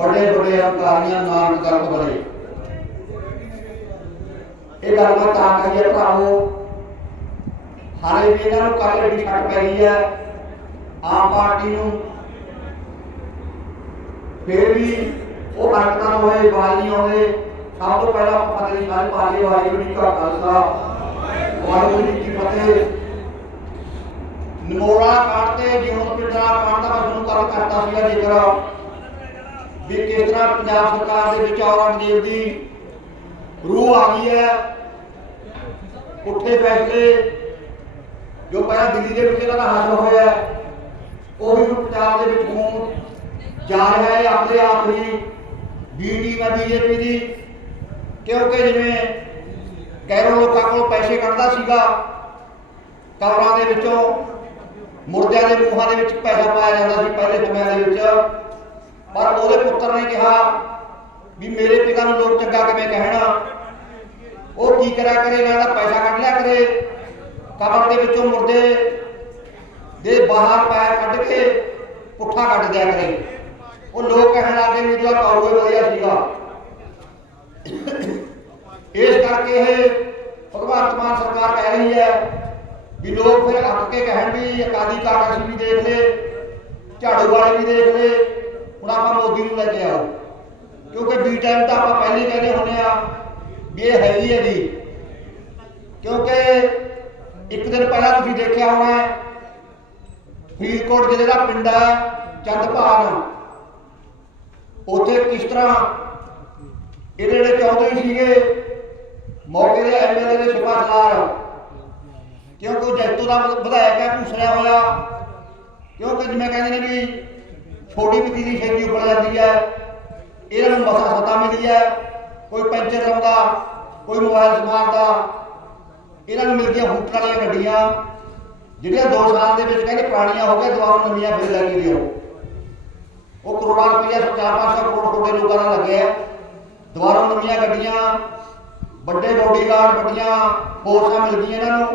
ਵੱਡੇ ਵੱਡੇ ਹੰਕਾਰੀਆਂ ਨਾਮ ਕਰਤ ਬਣੇ ਇਹ ਗੱਲ ਮੈਂ ਤਾਂ ਕਹੀ ਹੈ ਭਰਾਵੋ, ਹਾਲੇ ਵੀ ਇਹਨਾਂ ਨੂੰ ਕੱਲ ਦੀ ਛੱਡ ਪੈ ਹੈ। ਆਮ ਪਾਰਟੀ ਨੂੰ ਫਿਰ ਵੀ ਉਹ ਹਰਕਤਾਂ ਹੋਏ ਬਾਲੀਆਂ ਹੋਏ ਸਭ ਤੋਂ ਪਹਿਲਾਂ ਆਪਾਂ ਪਤਾ ਪਾਲੀ ਵਾਹਿਗੁਰੂ ਜੀ ਕਾ ਖਾਲਸਾ, ਵਾਹਿਗੁਰੂ ਜੀ ਕੀ ਫਤਿਹ। ਨਮੋੜਾ ਕਾਟਦੇ ਜਿਉਂ ਪਿੰਡਰਾ ਕਾਟ ਮੈਂ ਤੁਹਾਨੂੰ ਗੱਲ ਕਰਦਾ ਸੀਗਾ, ਜੇਕਰ ਵੀ ਕਿਸ ਤਰ੍ਹਾਂ ਪੰਜਾਬ ਸਰਕਾਰ ਦੇ ਵਿੱਚ ਔਰੰਗਜ਼ੇਬ ਦੀ ਰੂਹ ਆ ਗਈ ਹੈ। ਪੁੱਠੇ ਫੈਸਲੇ ਜੋ ਪਹਿਲਾਂ ਦਿੱਲੀ ਦੇ ਵਿੱਚ ਇਹਨਾਂ ਦਾ ਹਾਸਲ ਹੋਇਆ ਉਹ ਵੀ ਪੰਜਾਬ ਦੇ ਵਿੱਚ ਹੋਣ ਜਾ ਰਿਹਾ ਹੈ ਆਪਣੇ ਆਪ ਹੀ। ਬੀ ਟੀਮ ਹੈ ਬੀਜੇਪੀ ਦੀ, ਕਿਉਂਕਿ ਜਿਵੇਂ ਕੈਰੋ ਲੋਕਾਂ ਕੋਲ ਪੈਸੇ ਕੱਢਦਾ ਸੀਗਾ ਕਬਰਾਂ ਦੇ ਵਿੱਚੋਂ ਮੁਰਦਿਆਂ ਦੇ ਮੂੰਹਾਂ ਦੇ ਵਿੱਚ ਪੈਸਾ ਪਾਇਆ ਜਾਂਦਾ ਸੀ ਪਹਿਲੇ ਸਮਿਆਂ ਦੇ ਵਿੱਚ। ਪਰ ਉਹਦੇ ਪੁੱਤਰ ਨੇ ਕਿਹਾ ਵੀ ਮੇਰੇ ਪਿਤਾ ਨੂੰ ਲੋਕ ਚੰਗਾ ਕਿਵੇਂ ਕਹਿਣਾ ਉਹ ਕੀ ਕਰਿਆ ਕਰੇ ਇਹਨਾਂ ਦਾ ਪੈਸਾ ਕੱਢ ਲਿਆ ਕਰੇ ਕਬਰ ਦੇ ਵਿੱਚੋਂ ਮੁਰਦੇ ਦੇ ਬਾਹਰ ਪੈਰ ਕੱਢ ਕੇ ਪੁੱਠਾ ਕੱਢ ਦਿਆ ਕਰੇ ਉਹ ਲੋਕ ਕਹਿਣ ਲੱਗੇ ਵੀ ਜਿਹੜਾ ਕਾਰੋਏ ਵਧੀਆ ਸੀਗਾ ਇਸ ਕਰਕੇ ਇਹ ਭਗਵੰਤ ਮਾਨ ਸਰਕਾਰ ਕਹਿ ਰਹੀ ਹੈ ਵੀ ਲੋਕ ਫਿਰ ਅੱਕ ਕੇ ਕਹਿਣ ਵੀ ਅਕਾਲੀ ਕਾਂਗਰਸ ਵੀ ਦੇਖ ਲੈ ਝਾੜੂ ਵਾਲੇ ਵੀ ਦੇਖ ਲੈ ਹੁਣ ਆਪਾਂ ਮੋਦੀ ਨੂੰ ਲੈ ਕੇ ਆਓ। ਕਿਉਂਕਿ ਬੀ ਟਾਈਮ ਤਾਂ ਆਪਾਂ ਪਹਿਲੇ ਹੀ ਕਹਿੰਦੇ ਹੁੰਦੇ ਆ ਵੀ ਇਹ ਹੈਗੀ ਹੀ ਹੈ ਜੀ। ਕਿਉਂਕਿ ਇੱਕ ਦਿਨ ਪਹਿਲਾਂ ਤੁਸੀਂ ਦੇਖਿਆ ਹੋਣਾ ਫਰੀਦਕੋਟ ਜ਼ਿਲ੍ਹੇ ਦਾ ਪਿੰਡ ਹੈ ਚੰਦਪਾਲ ਉੱਥੇ ਕਿਸ ਤਰ੍ਹਾਂ ਇਹ ਜਿਹੜੇ ਚੌਧਰੀ ਸੀਗੇ, ਮੌਕੇ ਦੇ ਐਮਐਲਏ ਦੇ ਸਿਪਾ ਸਲਾਰ ਕਿਉਂਕਿ ਉਹ ਜੈਤੋ ਦਾ ਵਿਧਾਇਕ ਹੈ ਭੂਸਰਿਆ ਹੋਇਆ। ਕਿਉਂਕਿ ਜਿਵੇਂ ਕਹਿੰਦੇ ਨੇ ਵੀ ਛੋਟੀ ਪਤੀਲੀ ਛੇਤੀ ਉੱਪਰ ਜਾਂਦੀ ਹੈ। ਇਹਨਾਂ ਨੂੰ ਮਸਾ ਸਤਾ ਮਿਲੀ ਹੈ। ਕੋਈ ਪੈਂਚਰ ਲਾਉਂਦਾ, ਕੋਈ ਮੋਬਾਈਲ ਸਮਾਰਦਾ। ਇਹਨਾਂ ਨੂੰ ਮਿਲਦੀਆਂ ਹੂਟਰ ਵਾਲੀਆਂ ਗੱਡੀਆਂ, ਜਿਹੜੀਆਂ 2 ਸਾਲ ਦੇ ਵਿੱਚ ਕਹਿੰਦੇ ਪੁਰਾਣੀਆਂ ਹੋ ਗਈਆਂ, ਦੁਬਾਰਾ ਨਵੀਆਂ ਫਿਰ ਲੈ ਕੇ ਦਿਓ। ਉਹ ਕਰੋੜਾਂ ਰੁਪਈਆ ਚਾਰ ਪੰਜ ਸੌ ਕਰੋੜ ਕੋਟੇ ਲੋਕਾਂ ਨਾਲ ਲੱਗਿਆ ਦੁਬਾਰਾ ਨਵੀਆਂ ਗੱਡੀਆਂ, ਵੱਡੇ ਬੋਡੀਗਾਰਡ ਵੱਡੀਆਂ ਫੋਰਸਾਂ ਮਿਲ ਗਈਆਂ ਇਹਨਾਂ ਨੂੰ।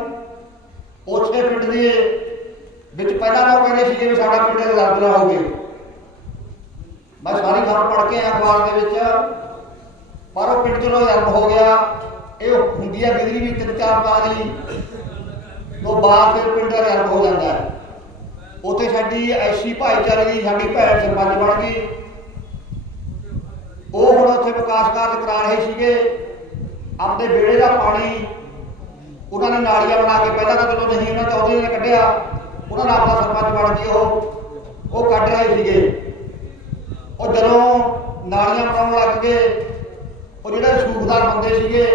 ਉਸੇ ਪਿੰਡ ਦੇ ਵਿੱਚ ਪਹਿਲਾਂ ਤਾਂ ਉਹ ਕਹਿੰਦੇ ਸੀਗੇ ਵੀ ਸਾਡਾ ਪਿੰਡ ਦੇ ਦਰਦਲਾ ਹੋ ਗਏ ਮੈਂ ਸਾਰੀ ਖਬਰ ਪੜ੍ਹ ਕੇ ਆਇਆ ਅਖਬਾਰ ਦੇ ਵਿੱਚ। ਪਰ ਉਹ ਪਿੰਡ ਚੋਂ ਅਰਬ ਹੋ ਗਿਆ। ਇਹ ਹੁੰਦੀ ਹੈ ਬਿਜਲੀ ਵੀ ਤਿੰਨ ਚਾਰ ਵਾਰੀ ਤੋਂ ਬਾਅਦ ਫਿਰ ਪਿੰਡ ਦਾ ਅਰਬ ਹੋ ਜਾਂਦਾ ਹੈ। ਉੱਥੇ ਸਾਡੀ ਐਸੀ ਭਾਈਚਾਰੇ ਦੀ ਸਾਡੀ ਭੈਣ ਸਰਪੰਚ ਬਣ ਗਈ। ਉਹ ਹੁਣ ਉੱਥੇ ਵਿਕਾਸ ਕਾਰਜ ਕਰਾ ਰਹੇ ਸੀਗੇ। ਆਪਣੇ ਬੇੜੇ ਦਾ ਪਾਣੀ ਉਹਨਾਂ ਨੇ ਨਾਲੀਆਂ ਬਣਾ ਕੇ ਪਹਿਲਾਂ ਤਾਂ ਚਲੋ ਨਹੀਂ ਉਹਨਾਂ ਚੌਧਰੀ ਨੇ ਕੱਢਿਆ, ਉਹਨਾਂ ਦਾ ਆਪਣਾ ਸਰਪੰਚ ਬਣ ਗਏ ਉਹ। ਉਹ ਕੱਢ ਰਹੇ ਸੀਗੇ। ਉਹ ਜਦੋਂ ਨਾਲੀਆਂ ਬਣਾਉਣ ਲੱਗ ਗਏ, ਉਹ ਜਿਹੜੇ ਸੂਖਦਾਰ ਬੰਦੇ ਸੀਗੇ,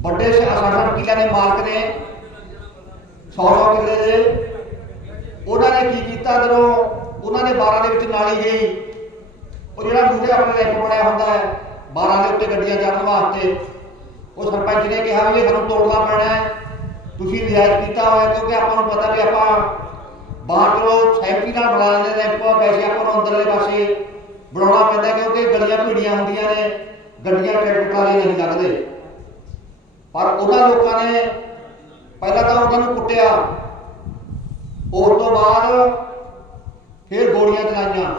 ਵੱਡੇ ਸਾਡਾ ਕਿਲਾ ਦੇ ਮਾਲਕ ਨੇ 100 100 ਦੇ, ਉਹਨਾਂ ਨੇ ਕੀ ਕੀਤਾ ਜਦੋਂ ਉਹਨਾਂ ਦੇ 12 ਦੇ ਵਿੱਚ ਨਾਲੀ ਗਈ? ਉਹ ਜਿਹੜਾ ਮੂਹਰੇ ਆਪਣਾ ਰੈਂਪ ਬਣਿਆ ਹੁੰਦਾ ਹੈ 12 ਦੇ ਉੱਤੇ ਗੱਡੀਆਂ ਚੜ੍ਹਨ ਵਾਸਤੇ, ਉਹ ਸਰਪੰਚ ਨੇ ਕਿਹਾ ਵੀ ਸਾਨੂੰ ਤੋੜਨਾ ਪੈਣਾ ਹੈ। ਤੁਸੀਂ ਰਿਆਇਤ ਕੀਤਾ ਹੋਇਆ ਕਿਉਂਕਿ ਆਪਾਂ ਨੂੰ ਪਤਾ ਵੀ ਆਪਾਂ ਬਾਹਰ ਤੋਂ ਸੈਫਟੀ ਨਾਲ ਬਣਾ ਲੈਂਦੇ ਰੈਂਪ ਵੈਸੇ ਆਪਾਂ ਨੂੰ ਅੰਦਰਲੇ ਪਾਸੇ ਬਣਾਉਣਾ ਪੈਂਦਾ ਕਿਉਂਕਿ ਗਲੀਆਂ ਭੀੜੀਆਂ ਹੁੰਦੀਆਂ ਨੇ, ਗੱਡੀਆਂ ਟਰੈਕਟਰ ਵਾਲੇ ਨਹੀਂ ਲੱਗਦੇ। ਪਰ ਉਹਨਾਂ ਲੋਕਾਂ ਨੇ ਪਹਿਲਾਂ ਤਾਂ ਉਹਨਾਂ ਨੂੰ ਕੁੱਟਿਆ। ਉਸ ਤੋਂ ਬਾਅਦ ਫਿਰ ਗੋਲੀਆਂ ਚਲਾਈਆਂ।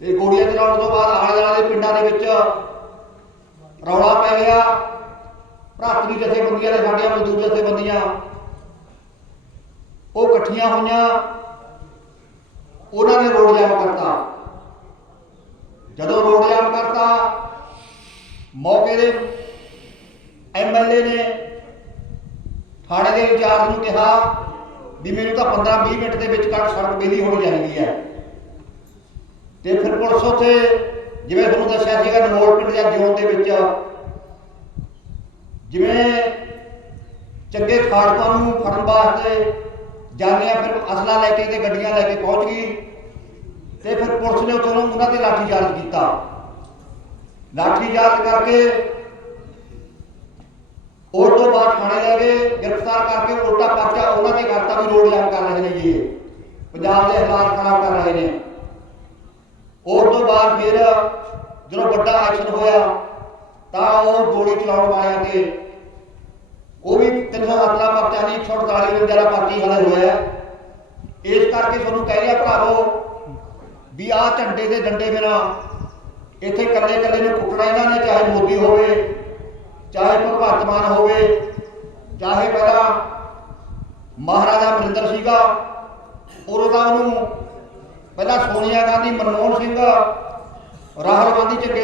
ਤੇ ਗੋਲੀਆਂ ਚਲਾਉਣ ਤੋਂ ਬਾਅਦ ਆਲੇ ਦੁਆਲੇ ਦੇ ਪਿੰਡਾਂ ਦੇ ਵਿੱਚ ਰੌਲਾ ਪੈ ਗਿਆ। ਭਰਾਤਰੀ ਜਥੇਬੰਦੀਆਂ ਨੇ ਸਾਡੀਆਂ ਮਜ਼ਦੂਰ ਜਥੇਬੰਦੀਆਂ ਉਹ ਇਕੱਠੀਆਂ ਹੋਈਆਂ, ਉਹਨਾਂ ਨੇ ਰੋਡ ਜਾਮ ਕਰਤਾ। ਜਦੋਂ ਰੋਡ ਜਾਮ ਕਰਤਾ, ਮੌਕੇ ਦੇ ਐਮਐਲਏ ਨੇ ਥਾਣੇ ਦੇ ਇੰਚਾਰਜ ਨੂੰ ਕਿਹਾ ਵੀ ਮੈਨੂੰ ਤਾਂ 15-20 ਮਿੰਟ ਦੇ ਵਿੱਚ ਕੱਟ ਸੜਕ ਬੇਲੀ ਹੋਣੀ ਚਾਹੀਦੀ ਹੈ। ਤੇ ਫਿਰ ਪੁਲਿਸ ਉੱਥੇ, ਜਿਵੇਂ ਤੁਹਾਨੂੰ ਦੱਸਿਆ ਸੀਗਾ ਨਮੋਲ ਪਿੰਡ ਜਾਂ ਜੋਨ ਦੇ ਵਿੱਚ, ਜਿਵੇਂ ਚੰਗੇ ਖਾੜਕਾਂ ਨੂੰ ਫੜਨ ਵਾਸਤੇ ਜਾਂਦੇ ਆ ਫਿਰ ਅਸਲਾ ਲੈ ਕੇ ਤੇ ਗੱਡੀਆਂ ਲੈ ਕੇ ਪਹੁੰਚ ਗਈ। ਤੇ ਫਿਰ ਪੁਲਿਸ ਨੇ ਉੱਥੋਂ ਉਹਨਾਂ ਤੇ ਲਾਠੀ ਚਾਰਜ ਕੀਤਾ। ਲਾਠੀ ਚਾਰਜ ਕਰਕੇ ਉਸ ਤੋਂ ਬਾਅਦ ਥਾਣੇ ਲੈ ਗਏ। ਗ੍ਰਿਫਤਾਰ ਕਰਕੇ ਉਲਟਾ ਪਰਚਾ ਉਹਨਾਂ ਤੇ ਕਰਤਾ ਵੀ ਰੋਡ ਜਾਮ ਕਰ ਰਹੇ ਨੇ ਜੀ ਪੰਜਾਬ ਦੇ ਹਾਲਾਤ ਖਰਾਬ ਕਰ ਰਹੇ ਨੇ। ਉਸ ਤੋਂ ਬਾਅਦ ਫਿਰ ਜਦੋਂ ਵੱਡਾ ਐਕਸ਼ਨ ਹੋਇਆ ਤਾਂ ਉਹ ਗੋਲੀ ਚਲਾਉਣ ਵਾਲਿਆਂ ਤੇ ਉਹ ਵੀ 307 ਦਾ ਪਰਚਾ ਨਹੀਂ 148 ਦਾ ਜਿਹੜਾ ਪਰਚੀ ਹਲੇ ਹੋਇਆ ਇਸ ਕਰਕੇ ਤੁਹਾਨੂੰ ਕਹਿ ਰਿਹਾ ਭਰਾਵੋ ਵੀ ਆਹ ਝੰਡੇ ਦੇ ਡੰਡੇ ਬਿਨਾ ਇੱਥੇ ਇਕੱਲੇ ਇਕੱਲੇ ਨੂੰ ਕੁੱਟਣਾ ਇਹਨਾਂ ਨੇ, ਚਾਹੇ ਮੋਦੀ ਹੋਵੇ, ਚਾਹੇ ਭਗਵੰਤ ਮਾਨ ਹੋਵੇ, ਚਾਹੇ ਪਹਿਲਾਂ ਮਹਾਰਾਜਾ ਅਮਰਿੰਦਰ ਸੀਗਾ ਉਦੋਂ ਤਾਂ ਉਹਨੂੰ ਪਹਿਲਾਂ ਸੋਨੀਆ ਗਾਂਧੀ, ਮਨਮੋਹਨ ਸਿੰਘ, ਰਾਹੁਲ ਗਾਂਧੀ ਚ